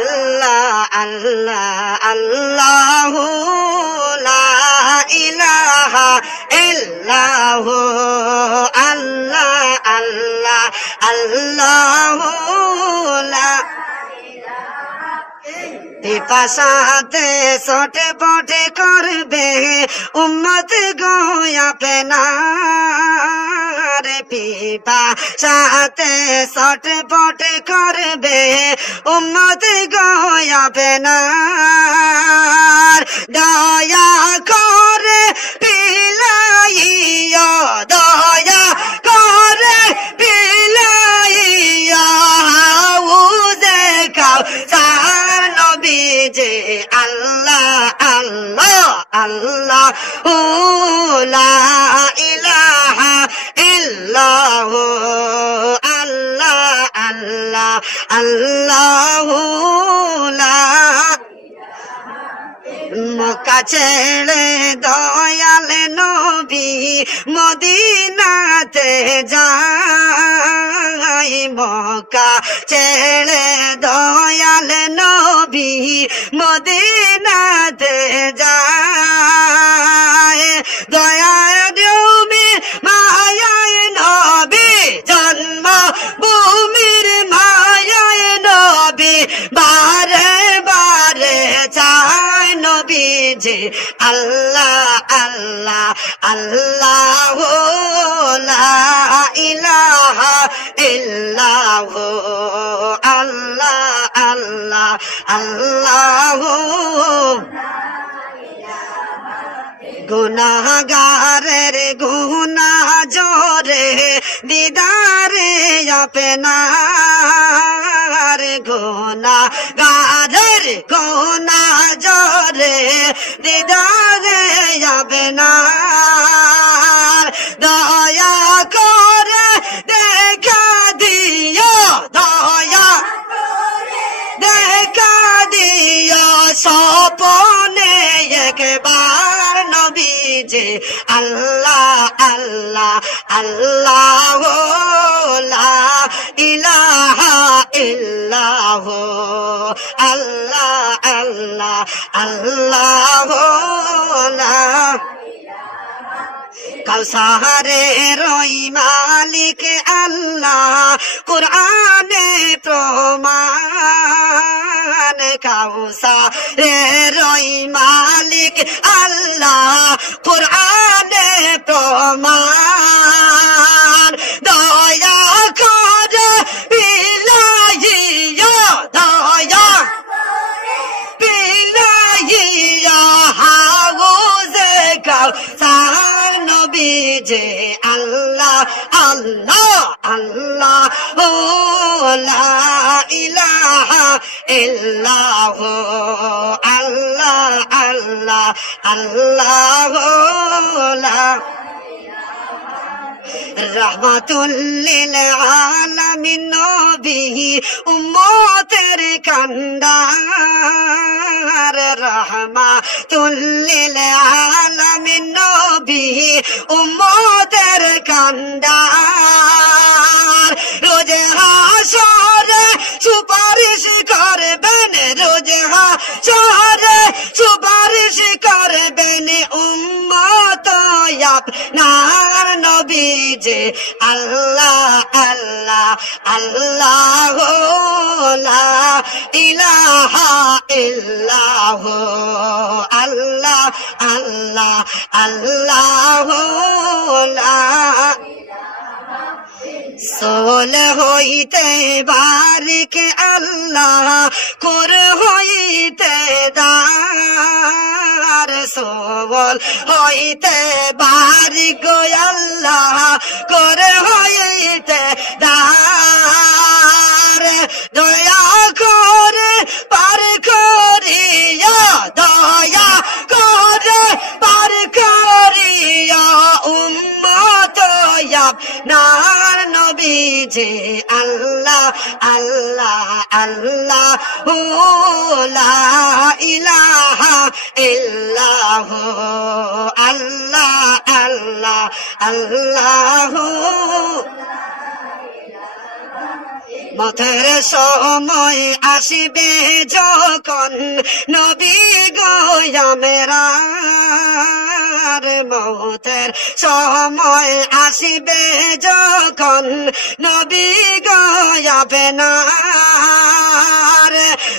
আল্লাহ আল্লাহ আল্লাহু লা ইলাহা ইল্লাহু আল্লাহ আল্লাহ আল্লাহু লা পিপাসাতে ছোটে পটে করবে উম্মত গোয়া পেনার পিপাসাতে ছোটে পটে করবে উম্মত গোয়া পেনার দয়া করে পিলাইয়া দয়া করে পিলাইয়া হাউজে কাউসার নবীজি আল্লাহ আল্লাহ আল্লাহ লা ইলাহা ইল্লাহু আল্লাহ আল্লাহ আল্লাহু লা মক্কা ছেড়ে দয়াল নবী মদিনাতে যায় মক্কা ছেড়ে দয়াল নবী মদিনাতে যায় দয়ায় নবী মায়ায় নবী জন্ম ভূমির মায়ায় নবী বারে বারে চায় নবীজি আল্লাহ আল্লাহ আল্লাহ লা ইলাহা ইল্লাহু আল্লাহ আল্লাহ আল্লাহ গুনাহগারের গুনাহ জোরে দিদারে আপনার গুনাহগারের গুনাহ জোরে দিদারে আপনার দয়া করে দেখা দিও দয়া দেখা দিও স্বপনে একবার নবীজি আল্লাহ আল্লাহ আল্লাহ লা ইলাহা ইল্লাহু আল্লাহ আল্লাহ আল্লাহ লা কাউসারে রই মালিক আল্লাহ কুরআনে প্রমাণ কাউসারে রই মালিক আল্লাহ কুরআনে প্রমাণ দয়া করে পিলাইয়া দয়া পিলাইয়া হাউজে কাউসার নবীজি আল্লাহ আল্লাহ আল্লাহ লা ইলাহা ইল্লাহু আল্লাহ আল্লাহ আল্লাহ লা রহমাতুল লিল আলামিন নবী উম্মতের কান্ডার রহমাতুল লিল আলামিন নবী উম্মতের কান্ডার রোজ হাসরে সুপারিশ করবেন রোজ হাসরে সুপারিশ করবেন উম্মত আপনার নবীজি আল্লাহ আল্লাহ আল্লাহ লা ইলাহা ইল্লাহু আল্লাহ আল্লাহ আল্লাহ লা সোল হইতে বারিক আল্লাহ কুর হইতে দার সোল হইতে বারিক আল্লাহ কুর হইতে দার দয়া করে পার করিয়া দয়া করে পার করিয়া উম্মত আপনার নবীজি আল্লাহ আল্লাহ আল্লাহ লা ইলাহা ইল্লাহু আল্লাহ আল্লাহ আল্লাহ মতের সময় আসিবে যখন নবী গো আমরা মতের সময় আসিবে যখন নবী গো আপনার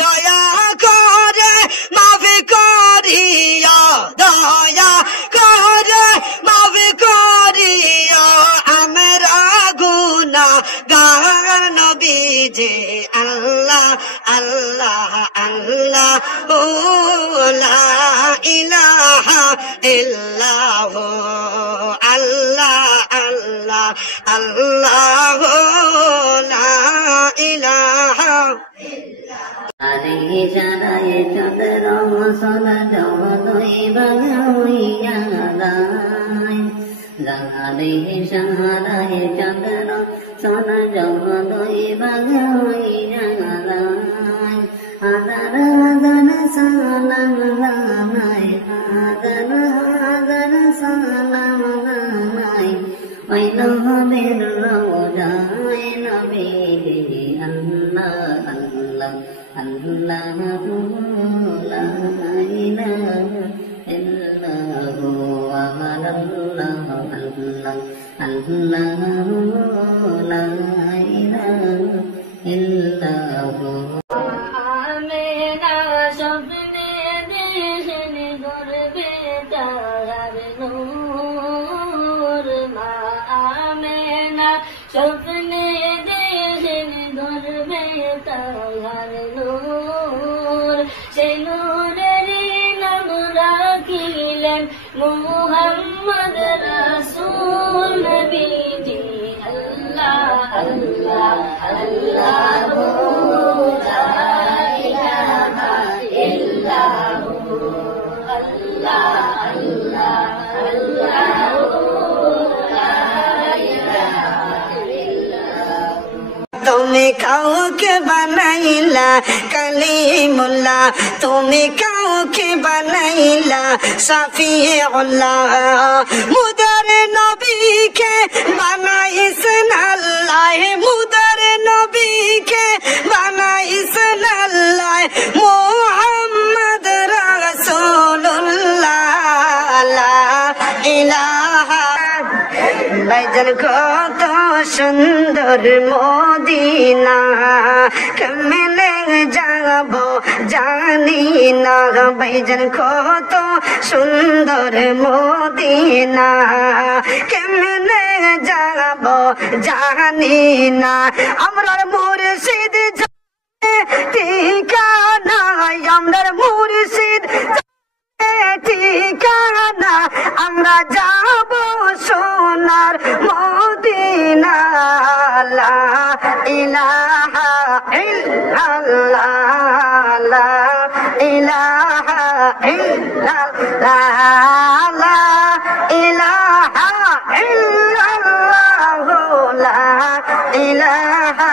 দয়া করে মাফ করিয়া দয়া করে মাফ করিয়া আমরা গুনাহগার নবীজি আল্লাহ আল্লাহ আল্লাহ ও লা ইলাহা ইল্লাল্লাহ আল্লাহ আল্লাহ আল্লাহ লা ইলাহা আরে সারায়ে চাঁদের মসলা জমদই বাগাইয়া দাই গারে সারায়ে চাঁদের সোনা জমদই বাগাইয়া দাই আদার আদার সালাম নাই আদার আদার সালাম নাই ওই নবীর রওজায় নবীজি আল্লাহ আল্লাহ আল্লাহ লা ইলাহা ইল্লাহু আল্লাহ আল্লাহ আল্লাহ লা ইলাহা ইল্লাহু আমেনা স্বপ্নে দেখেন গর্বে তাহার নূর মা আমেনা স্বপ্নে দেখেন গর্বে তাহার নূর সে নূরের নাম রাখিলেন মুহাম্মদ রাসূল নবীজি আল্লাহ আল্লাহ আল্লাহ লা ইলাহা ইল্লাহু আল্লাহ আল্লাহ আল্লাহ লা ইলাহা ইল্লাহু তুমি কাউকে বানাইলা কালিমুল্লাহ তুমি কাউকে বানাইলা সাফিউল্লাহ মুদার নবীকে বানাইছেন আল্লাহ মুদার নবীকে বানাইছেন আল্লাহ মুহাম্মদ রাসূলুল্লাহ লা ইলাহা ভাইজান কত সুন্দর মদিনা কেমনে যাব জানি না ভাইজান কত সুন্দর মদিনা কেমনে যাব জানি না আমরার মুর্শিদ ঠিকানা আমরার মুর্শিদ ঠিকানা আমরা যাব সোনার মদিনা লা ইলাহা ইল্লাল্লাহ লা ইলাহা ইল্লাল্লাহ লা ইলাহা ইল্লাল্লাহ লা ইলাহা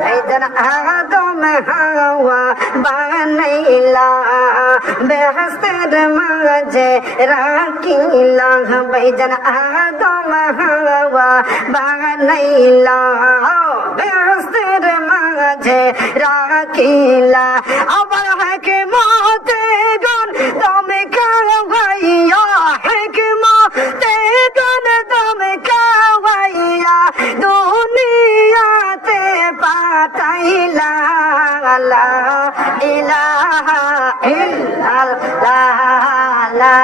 ভাইজান আদম হাওয়া বানাইলা বেহেশতের মাঝে রাখিলা ভাইজান আদম হাওয়া বানাইলা বেহেশতের মাঝে রাখিলা আবার হিকমতে গুণ তুমি খাওয়াইয়া হিকমতে গুণ তুমি খাওয়াইয়া দুনিয়াতে পাঠাইলা লা ইলাহা ইল্লাল্লাহ লা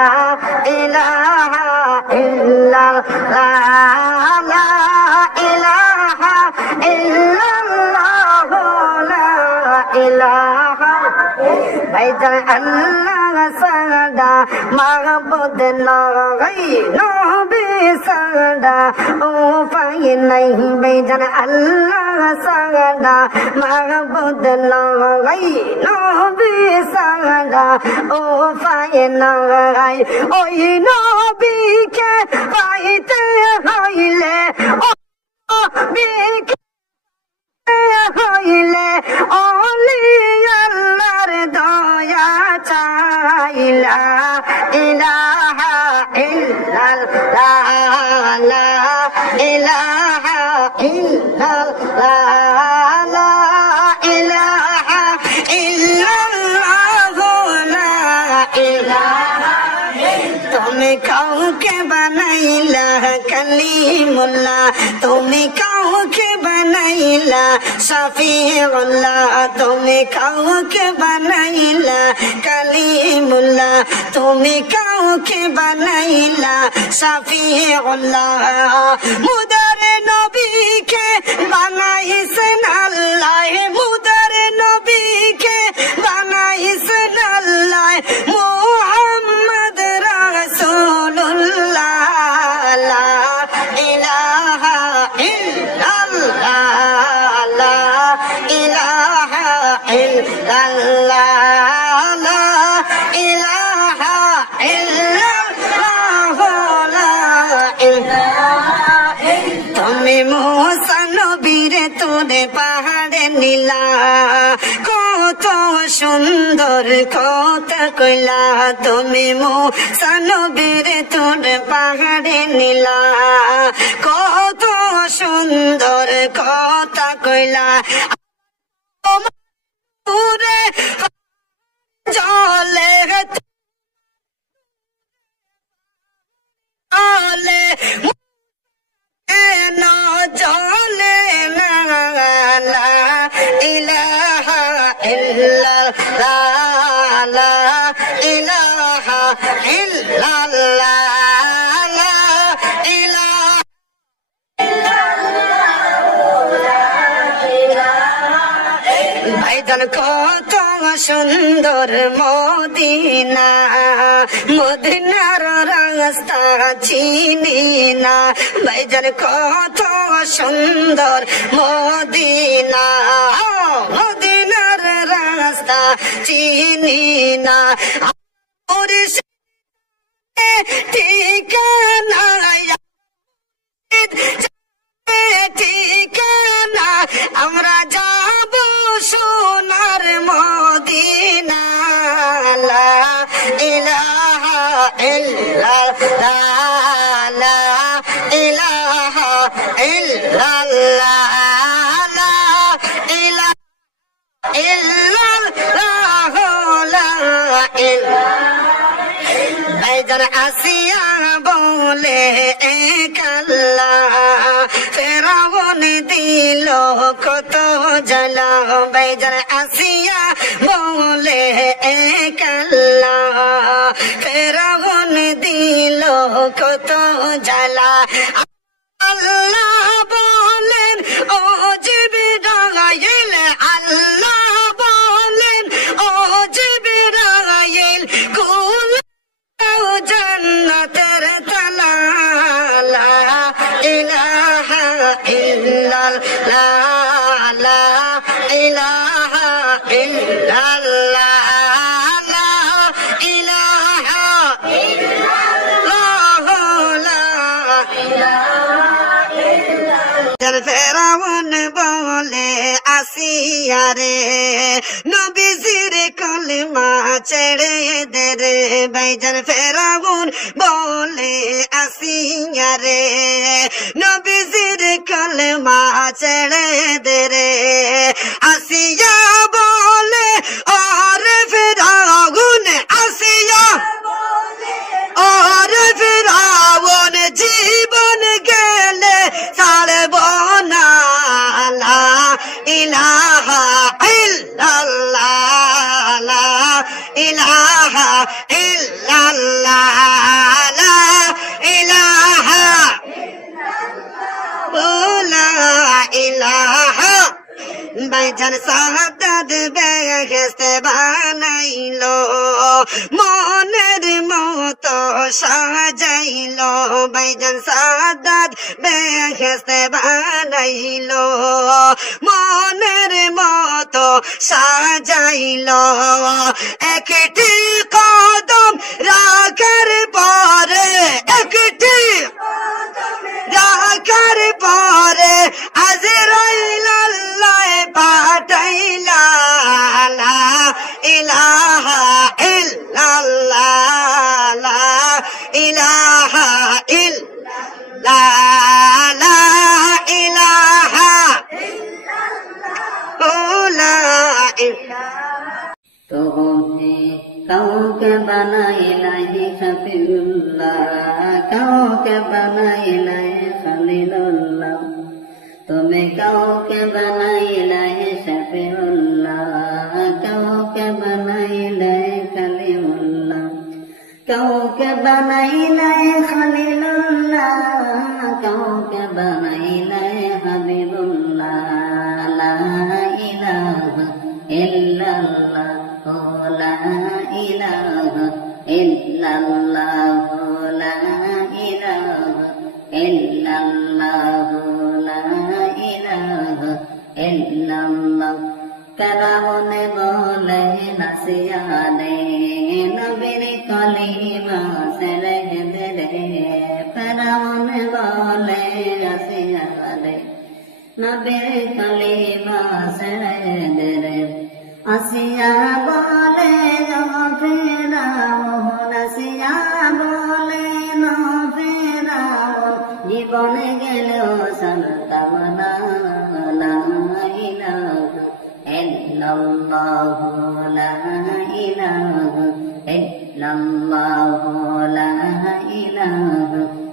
ইলাহা ইল্লাল্লাহ লা ইলাহা ইল্লাল্লাহ লা ইলাহা ভাইজান আল্লাহ সাদা মাহবুদ নাই নবী সাদা ও পাই নাই ভাইজান আল্লাহ সাদা মাহবুদ নাই নবী সাদা ও পাই নাই ওই নবীকে পাইতে হইলে ও নবীকে হইলে অলি আল্লাহর দয়া চাইলা ইলাহা ইল্লাল্লাহ লা ইলাহা ইল্লাল্লাহ কালিমুল্লাহ তুমি কাউকে বানাইলা শফিউল্লাহ তুমি কাউকে বানাইলা কালিমুল্লাহ তুমি কাউকে বানাইলা শফিউল্লাহ মুদার নবীকে বানাইছেন আল্লাহ মুদার নবীকে বানাইছেন আল্লাহ মুহাম্মদ রাসূলুল্লাহ লা ইলাহা ইল্লাল্লাহ লা ইলাহা ইল্লাল্লাহ লা ইলাহা ইল্লাল্লাহ লা ইলাহা তুমি মুসা নবীরে তোরে পাহাড়ে নিলা কত সুন্দর কথা কইলা তুমি মুসা নবীরে তোরে পাহাড়ে নিলা কত সুন্দর কথা কইলা তোরে জলে জলে no jole na la ilaha illallah la ilaha illallah la ilaha ভাইজান কত সুন্দর মদিনা মদিনার রাস্তা চিনি না ভাইজান কত সুন্দর মদিনা মদিনার রাস্তা চিনি না ওরে ঠিকানা ঠিকানা আমরা যাব সোনার মদিনা লা ইলাহা ইল্লাল্লাহ লা ইলাহা ইল্লাল্লাহ লা ইলাহা ইল্লাল্লাহ লা ইলাহা ভাইজান আসিয়া বলে এক আল্লাহ ফেরাউন দিল কত জ্বালা ভাইজান আসিয়া বলে এক আল্লাহ ফেরাউন দিল কত জ্বালা আল্লাহ বলেন ও জিবরাইল আল্লাহ বলেন ও জিবরাইল কুল জন্নতের তালা লা ইলাহা ইল্লাল্লাহ লা ইলাহা ইল্লাল্লাহ লা ইলাহা ইল্লাল্লাহ লা ইলাহা ইল্লাল্লাহ ফেরাউন বলে আসিয়া রে নবীজির কলমা ছেড়ে দে রে ভাইজান ফেরাউন বলে আসিয়া রে নবীজির কলমা ছেড়ে দে রে আসিয়া বলে আর ফেরাউন আসিয়া আর ফেরাউন জীবন গেলে ছাড়ব না লা ইলাহা ইল্লাল্লাহ লা ইলাহা ইল্লাল্লাহ লা ইলাহা ইল্লাল্লাহ লা ইলাহা ভাইজান সাহাদাত বেহেশতে বানাইলো মনের মতো সাজাইলো ভাইজান সাহাদাত বেহেশতে বানাইলো মনের মতো সাজাইলো একটি কদম রাখার পরে একটি রাখার পরে আজরাইল আল্লাহ পাঠাইলা লা ইলাহা ইল্লাল্লাহ লা ইলাহা ইল্লাল্লাহ লা ইলাহা তোমনে কাউকে বানাই নাই শফিউল্লাহ কাউকে বানাই নাই খলিলুল্লাহ তুমি কাউকে বানাইলে শফিউল্লাহ কাউকে বানাইলে কালিমুল্লাহ কাউকে বানাইলে খলিলুল্লাহ কাউকে বানাইলে হাবিবুল্লাহ লা ইলাহা ইল্লাল্লাহ লা ইলাহা ইল্লাল্লাহ লা ইলাহা ইল্লাল্লাহ লা ইলাহা ইল্লাল্লাহ কালামে বলে নাসিয়া দে নবীর কলিমা সেরে দে কালামে বলে নাসিয়া দে নবীর কলিমা সেরে দে আসিয়া বলে ফেরাও নাসিয়া বলে না ফেরাও জীবনে গেল সন্তাম না লা ইলাহা ইল্লাল্লাহ লা ইলাহা ইল্লাল্লাহ লা ইলাহা